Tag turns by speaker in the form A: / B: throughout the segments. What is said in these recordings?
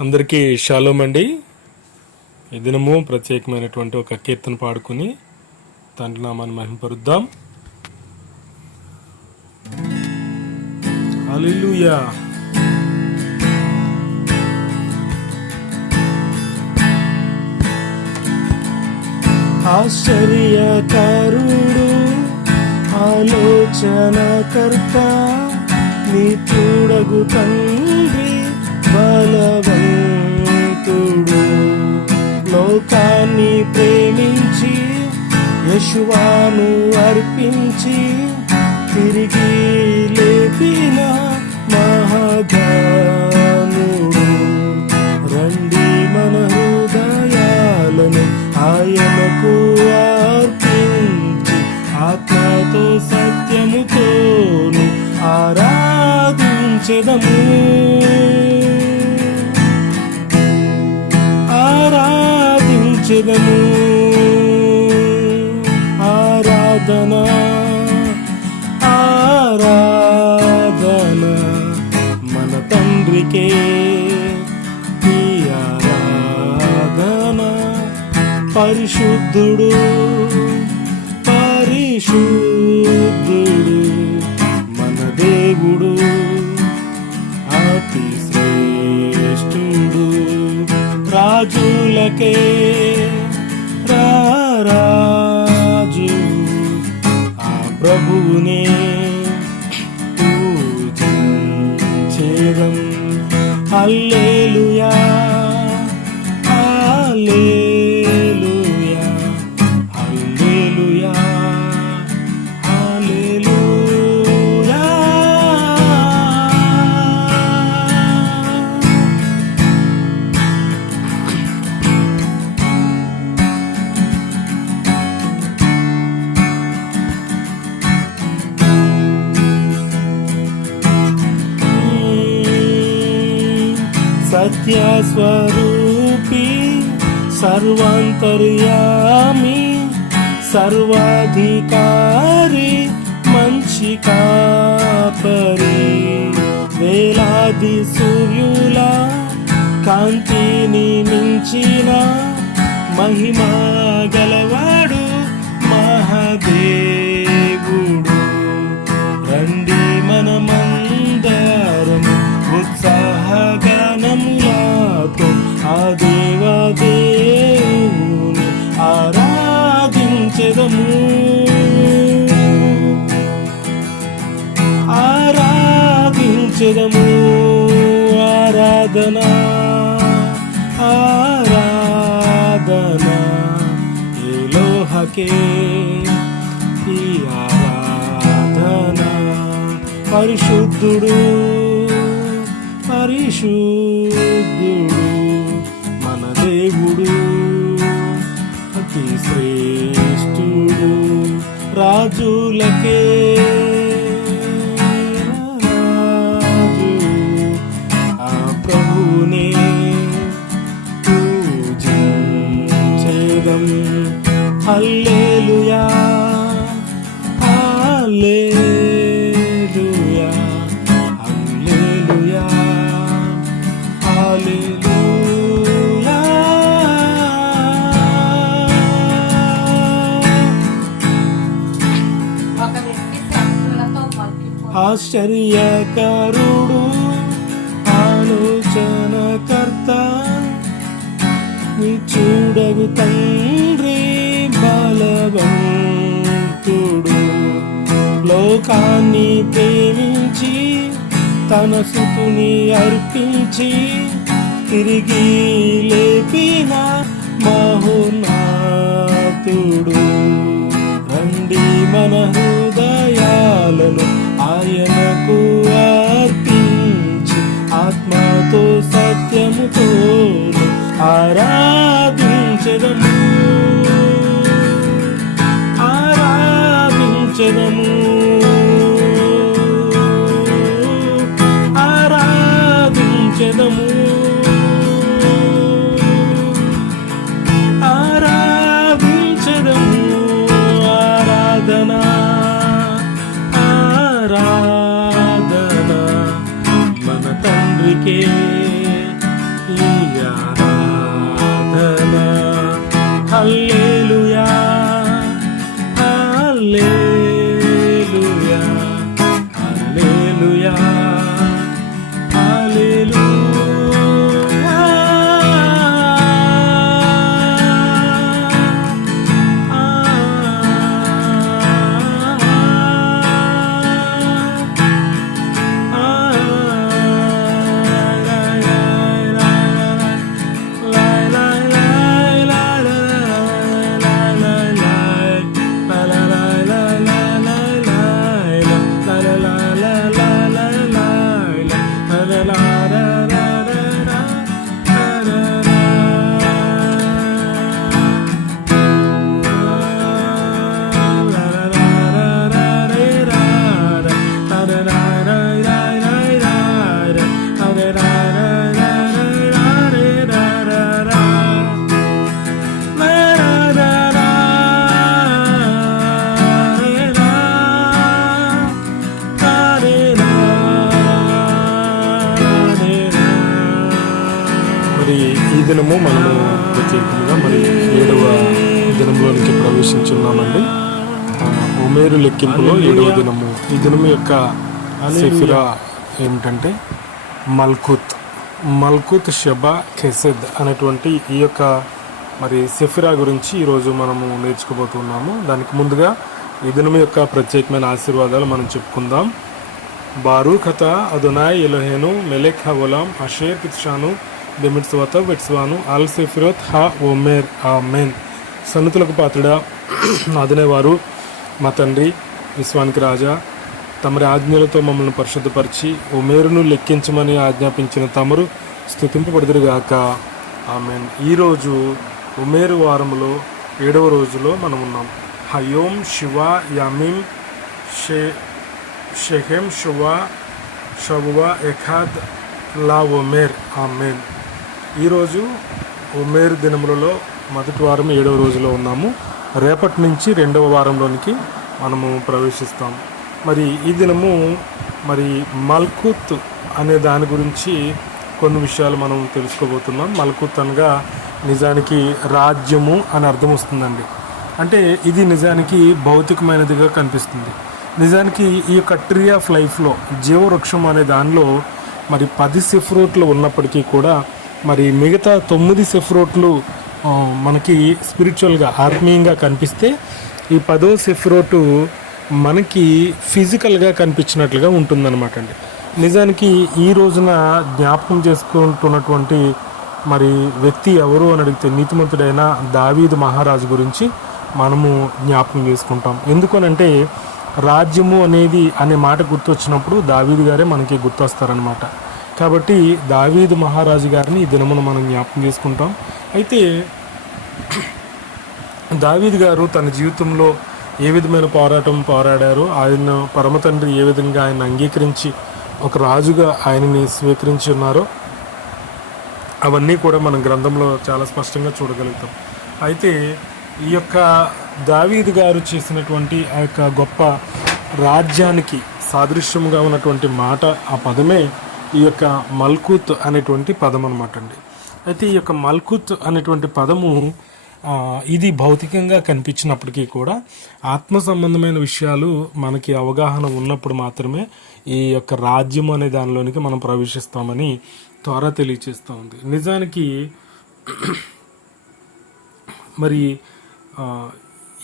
A: అందరికీ షాలోమ్ అండి. ఈ దినము ప్రత్యేకమైనటువంటి ఒక కీర్తన పాడుకుని తండ్రి నామాన్ని మహింపరుద్దాం. హల్లెలూయా. ఆశ్చర్యకరుడు ఆలోచనకర్త నీ చూడగు తండ్రి బలవంతుడు. లోకాన్ని ప్రేమించి యశువాను అర్పించి తిరిగి లేపిన మహాగానుడు రండి మన హృదయాలను ఆయనకు అర్పించి ఆత్మతో సత్యముతోను ఆరాధించదము. ఆరాధన ఆరాధన మన తండ్రికే ఈ ఆరాధన పరిశుద్ధుడు పరిశుద్ధుడు మన దేవుడు అతి శ్రేష్ఠుడు రాజులకే రాజు 눈이 우진 지금 알 అంతర్యామి సర్వాధికారి మంచి కాపరి. వేలాది సూర్యుల కాంతిని మించిన మహిమా గలవాడు మహాదేవుడు. రండి మనమందరము ఉత్సాహ ఆరాధనా ఆరాధన ఏలోహకే ఈ ఆరాధన. పరిశుద్ధుడు పరిశుద్ధుడు మన దేవుడు అతి శ్రేష్ఠుడు రాజులకే. హల్లెలూయా హల్లెలూయా హల్లెలూయా ఆశ్చర్యకరుడు ఆలోచనకర్త నీ చూడగు తండ్రి బలవంతుడు లోకాన్ని ప్రేమించి తన సుతుని అర్పించి తిరిగి లేపిన మహోనాతుడు రండి మన హృదయాలను ఆయనకు అర్పించి ఆత్మతో సత్యముతో
B: ఆరాధించడం దినము మనము ప్రత్యేకంగా మరి ఏడవ దినంలోనికి ప్రవేశించున్నామండి. ఉమేరు లెక్కింపులో ఏడవ దినము. ఈ దినము యొక్క సెఫిరా ఏమిటంటే మల్కుత్. మల్కుత్ షబా ఖెసెద్ అనేటువంటి ఈ యొక్క మరి సెఫిరా గురించి ఈరోజు మనము నేర్చుకోబోతున్నాము. దానికి ముందుగా ఈ దినం యొక్క ప్రత్యేకమైన ఆశీర్వాదాలు మనం చెప్పుకుందాం. బారూఖత అదునాయ్ ఎలోహేను మెలెక్ హవలాం అషేర్ పిత్షాను బెమిట్స్వత వెట్స్వాను అల్ సెఫిరోత్ హా ఓమేర్ ఆ మెన్ సన్నతులకు పాత్రుడా అదనేవారు మా తండ్రి విశ్వానికి రాజా తమరి ఆజ్ఞలతో మమ్మల్ని పరిశుద్ధపరిచి ఒమేరును లెక్కించమని ఆజ్ఞాపించిన తమరు స్థుతింపబడుదురుగాక ఆమెన్. ఈరోజు ఉమేరు వారములో ఏడవ రోజులో మనం ఉన్నాం. హయోం శివ యమిం షే షెహెం షువా షవువా ఎఖాద్ లా ఒమేర్. ఆమెన్. ఈరోజు ఉమ్మేరు దినములలో మొదటి వారం ఏడవ రోజులో ఉన్నాము. రేపటి నుంచి రెండవ వారంలోనికి మనము ప్రవేశిస్తాం. మరి ఈ దినము మరి మల్కుత్ అనే దాని గురించి కొన్ని విషయాలు మనం తెలుసుకోబోతున్నాం. మల్కుత్ అనగా నిజానికి రాజ్యము అని అర్థం వస్తుందండి. అంటే ఇది నిజానికి భౌతికమైనదిగా కనిపిస్తుంది. నిజానికి ఈ యొక్క ట్రీ ఆఫ్ లైఫ్లో జీవవృక్షం అనే దానిలో మరి పది సిఫ్రూట్లు ఉన్నప్పటికీ కూడా మరి మిగతా తొమ్మిది సెఫ్రోట్లు ఆ, మనకి స్పిరిచువల్గా ఆత్మీయంగా కనిపిస్తే ఈ పదో సెఫ్రోటు మనకి ఫిజికల్గా కనిపించినట్లుగా ఉంటుందన్నమాట అండి. నిజానికి ఈ రోజున జ్ఞాపకం చేసుకుంటున్నటువంటి మరి వ్యక్తి ఎవరు అని అడిగితే నీతిమంతుడైన దావీదు మహారాజు గురించి మనము జ్ఞాపకం చేసుకుంటాం. ఎందుకనంటే రాజ్యము అనేది అనే మాట గుర్తొచ్చినప్పుడు దావీదు గారే మనకి గుర్తొస్తారనమాట కాబట్టి దావీదు మహారాజు గారిని ఈ దినమున మనం జ్ఞాపకం చేసుకుంటాం. అయితే దావీద్ గారు తన జీవితంలో ఏ విధమైన పోరాటం పోరాడారు? ఆయన పరమతండ్రి ఏ విధంగా ఆయన అంగీకరించి ఒక రాజుగా ఆయనని స్వీకరించి ఉన్నారో అవన్నీ కూడా మనం గ్రంథంలో చాలా స్పష్టంగా చూడగలుగుతాం. అయితే ఈ యొక్క దావీద్ గారు చేసినటువంటి ఆ యొక్క గొప్ప రాజ్యానికి సాదృశ్యముగా ఉన్నటువంటి మాట ఆ పదమే ఈ యొక్క మల్కుత్ అనేటువంటి పదం అనమాట అండి. అయితే ఈ యొక్క మల్కుత్ అనేటువంటి పదము ఇది భౌతికంగా కనిపించినప్పటికీ కూడా ఆత్మ సంబంధమైన విషయాలు మనకి అవగాహన ఉన్నప్పుడు మాత్రమే ఈ యొక్క రాజ్యం అనే దానిలోనికి మనం ప్రవేశిస్తామని త్వర తెలియచేస్తూ ఉంది. నిజానికి మరి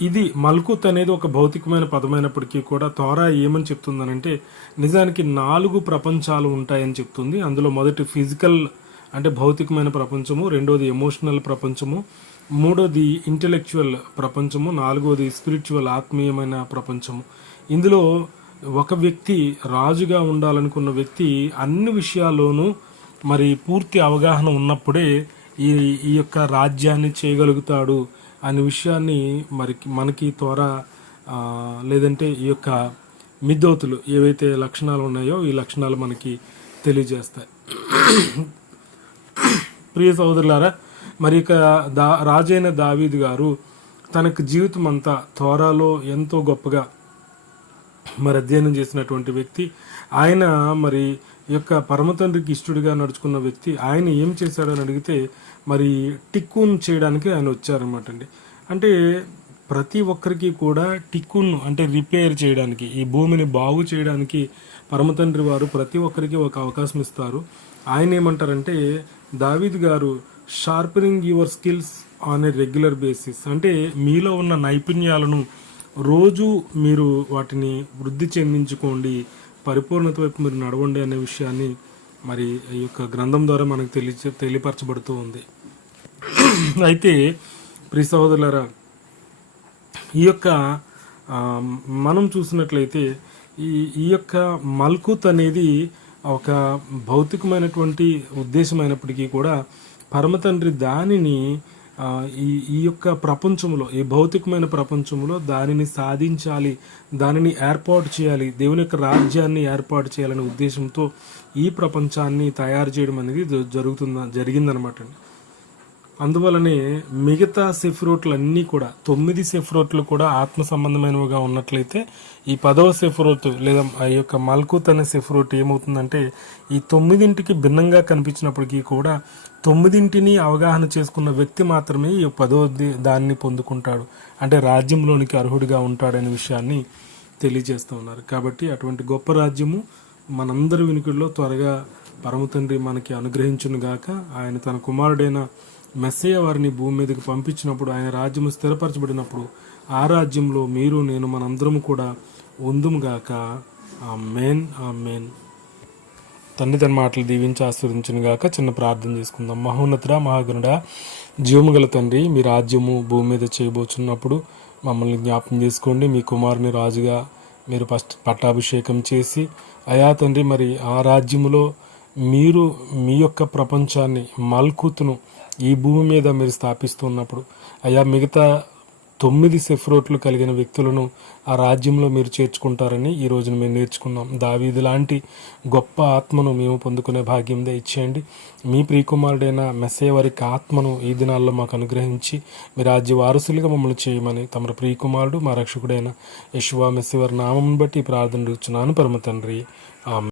B: ఇది మల్కుత్ అనేది ఒక భౌతికమైన పదమైనప్పటికీ కూడా తోరా ఏమని చెప్తుందనంటే నిజానికి నాలుగు ప్రపంచాలు ఉంటాయని చెప్తుంది. అందులో మొదటి ఫిజికల్ అంటే భౌతికమైన ప్రపంచము రెండోది ఎమోషనల్ ప్రపంచము మూడోది ఇంటెలెక్చువల్ ప్రపంచము నాలుగోది స్పిరిచువల్ ఆత్మీయమైన ప్రపంచము. ఇందులో ఒక వ్యక్తి రాజుగా ఉండాలనుకున్న వ్యక్తి అన్ని విషయాల్లోనూ మరి పూర్తి అవగాహన ఉన్నప్పుడే ఈ ఈ యొక్క రాజ్యాన్ని చేయగలుగుతాడు. అనే విషయాన్ని మరి మనకి త్వర లేదంటే ఈ యొక్క మిద్దవతులు ఏవైతే లక్షణాలు ఉన్నాయో ఈ లక్షణాలు మనకి తెలియజేస్తాయి. ప్రియ సోదరులారా మరి ఇక దా రాజైన దావీద్ గారు తనకు జీవితం అంతా త్వరలో ఎంతో గొప్పగా మరి అధ్యయనం చేసినటువంటి వ్యక్తి. ఆయన మరి ఈ యొక్క పరమతండ్రికి ఇష్టడిగా నడుచుకున్న వ్యక్తి. ఆయన ఏం చేశాడని అడిగితే మరి టిక్కున్ చేయడానికి ఆయన వచ్చారనమాట అండి. అంటే ప్రతి ఒక్కరికి కూడా టిక్కున్ అంటే రిపేర్ చేయడానికి ఈ భూమిని బాగు చేయడానికి పరమతండ్రి వారు ప్రతి ఒక్కరికి ఒక అవకాశం ఇస్తారు. ఆయన ఏమంటారంటే Daveed garu sharpening your skills on a regular basis అంటే మీలో ఉన్న నైపుణ్యాలను రోజు మీరు వాటిని వృద్ధి చెందించుకోండి పరిపూర్ణత వైపు మీరు నడవండి అనే విషయాన్ని మరి ఈ యొక్క గ్రంథం ద్వారా మనకు తెలియ తెలియపరచబడుతూ ఉంది. అయితే ప్రియ సహోదరులరా ఈ యొక్క మనం చూసినట్లయితే ఈ ఈ యొక్క మల్కుత్ అనేది ఒక భౌతికమైనటువంటి ఉద్దేశమైనప్పటికీ కూడా పరమతండ్రి దానిని ఈ ఈ యొక్క ప్రపంచంలో ఈ భౌతికమైన ప్రపంచంలో దానిని సాధించాలి దానిని ఏర్పాటు చేయాలి దేవుని యొక్క రాజ్యాన్ని ఏర్పాటు చేయాలనే ఉద్దేశంతో ఈ ప్రపంచాన్ని తయారు చేయడం అనేది జ- జరుగుతుంద జరిగిందనమాట అండి. అందువలనే మిగతా సెఫ్ అన్నీ కూడా తొమ్మిది సెఫ్రోట్లు కూడా ఆత్మ సంబంధమైనవిగా ఉన్నట్లయితే ఈ పదవ సెఫ్రోట్ లేదా ఆ యొక్క మల్కూత్ అనే సెఫ్రోట్ ఏమవుతుందంటే ఈ తొమ్మిదింటికి భిన్నంగా కనిపించినప్పటికీ కూడా తొమ్మిదింటిని అవగాహన చేసుకున్న వ్యక్తి మాత్రమే ఈ పదవ దాన్ని పొందుకుంటాడు. అంటే రాజ్యంలోనికి అర్హుడిగా ఉంటాడనే విషయాన్ని తెలియజేస్తూ ఉన్నారు. కాబట్టి అటువంటి గొప్ప రాజ్యము మనందరి వినికిడిలో త్వరగా పరమ తండ్రి మనకి అనుగ్రహించును గాక ఆయన తన కుమారుడైన మెస్సయ్య వారిని భూమి మీదకి పంపించినప్పుడు ఆయన రాజ్యము స్థిరపరచబడినప్పుడు ఆ రాజ్యంలో మీరు నేను మనందరము కూడా ఉందుముగాక ఆ మెయిన్ ఆ మెయిన్ తండ్రి తన మాటలు దీవించి ఆస్వాదించును గాక. చిన్న ప్రార్థన చేసుకుందాం. మహోన్నతుడా మహాగణుడ జీవము గల తండ్రి మీ రాజ్యము భూమి మీద చేయబోచున్నప్పుడు మమ్మల్ని జ్ఞాపకం చేసుకోండి. మీ కుమారుని రాజుగా మీరు ఫస్ట్ పట్టాభిషేకం చేసి అయా తండ్రి మరి ఆ రాజ్యములో మీరు మీ యొక్క ప్రపంచాన్ని మల్కుతును ఈ భూమి మీద మీరు స్థాపిస్తున్నప్పుడు అయా మిగతా తొమ్మిది సెఫ్రోట్లు కలిగిన వ్యక్తులను ఆ రాజ్యంలో మీరు చేర్చుకుంటారని ఈ రోజున మేము నేర్చుకున్నాం. దావీది లాంటి గొప్ప ఆత్మను మేము పొందుకునే భాగ్యం ఇచ్చేయండి మీ ప్రియకుమారుడైన మెస్సే వారికి ఆత్మను ఈ దినాల్లో మాకు అనుగ్రహించి మీ రాజ్య వారసులుగా మమ్మల్ని చేయమని తమ ప్రియకుమారుడు మా రక్షకుడైన యశువా మెస్సే వారి నామం బట్టి ఈ ప్రార్థన ఇచ్చున్నాను పరమ తండ్రి. ఆమె